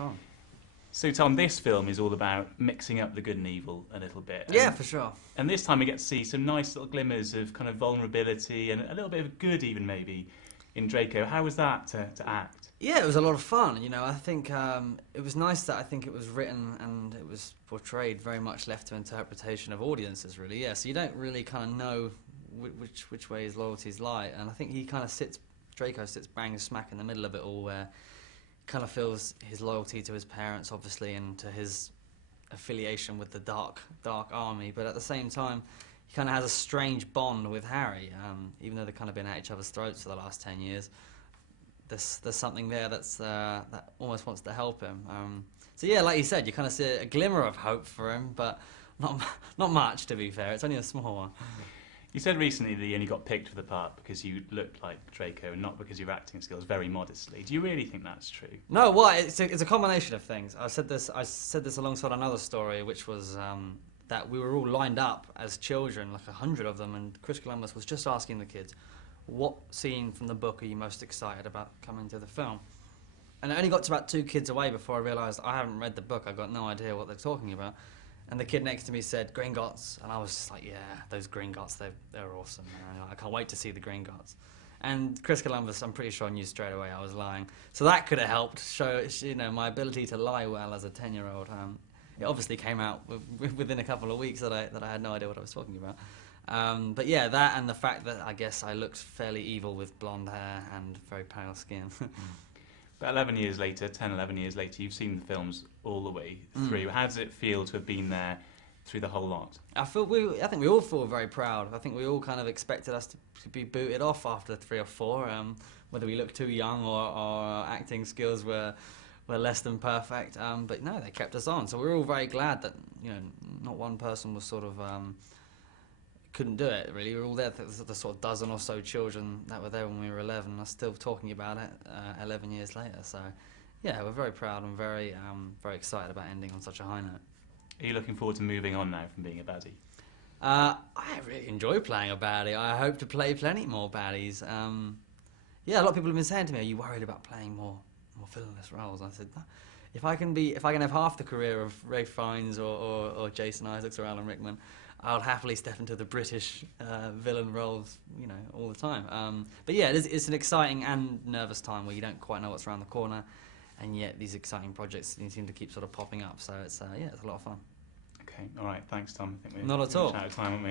on. So, Tom, this film is all about mixing up the good and evil a little bit. Yeah, for sure. And this time we get to see some nice little glimmers of kind of vulnerability and a little bit of good even maybe in Draco. How was that to act? Yeah, it was a lot of fun. I think it was nice that I think it was written and it was portrayed very much left to interpretation of audiences, really. Yeah, so you don't really kind of know which way his loyalties lie. And I think Draco sits bang smack in the middle of it all, where kind of feels his loyalty to his parents, obviously, and to his affiliation with the dark army, but at the same time he kind of has a strange bond with Harry, even though they've kind of been at each other's throats for the last 10 years. There's something there that almost wants to help him. So yeah, like you said, you kind of see a glimmer of hope for him, but not much, to be fair. It's only a small one. You said recently that you only got picked for the part because you looked like Draco and not because of your acting skills, very modestly. Do you really think that's true? No, well, it's a combination of things. I said this alongside another story, which was that we were all lined up as children, like 100 of them, and Chris Columbus was just asking the kids, what scene from the book are you most excited about coming to the film? And it only got to about 2 kids away before I realised I haven't read the book, I've got no idea what they're talking about. And the kid next to me said, Gringotts, and I was just like, yeah, those Gringotts, they're awesome, man. I can't wait to see the Gringotts. And Chris Columbus, I'm pretty sure, knew straight away I was lying. So that could have helped show, my ability to lie well as a 10-year-old. It obviously came out within a couple of weeks that I had no idea what I was talking about. But yeah, that and the fact that I guess I looked fairly evil with blonde hair and very pale skin. But 11 years later, 10, 11 years later, you've seen the films all the way through. How does it feel to have been there through the whole lot? I think we all feel very proud. I think we all kind of expected us to be booted off after 3 or 4, whether we looked too young or our acting skills were less than perfect. But no, they kept us on. So we're all very glad that not one person was sort of couldn't do it, really. We were all there, the sort of dozen or so children that were there when we were 11 are still talking about it 11 years later. So yeah, we're very proud and very excited about ending on such a high note. Are you looking forward to moving on now from being a baddie? I really enjoy playing a baddie. I hope to play plenty more baddies. Yeah, a lot of people have been saying to me, are you worried about playing more villainous roles? And I said, no. If I can have half the career of Ralph Fiennes or Jason Isaacs or Alan Rickman, I'll happily step into the British villain roles, all the time. But yeah, it's an exciting and nervous time where you don't quite know what's around the corner, and yet these exciting projects seem to keep sort of popping up. So it's a lot of fun. Okay, all right, thanks, Tom. I think we're not at all. out of time, aren't we?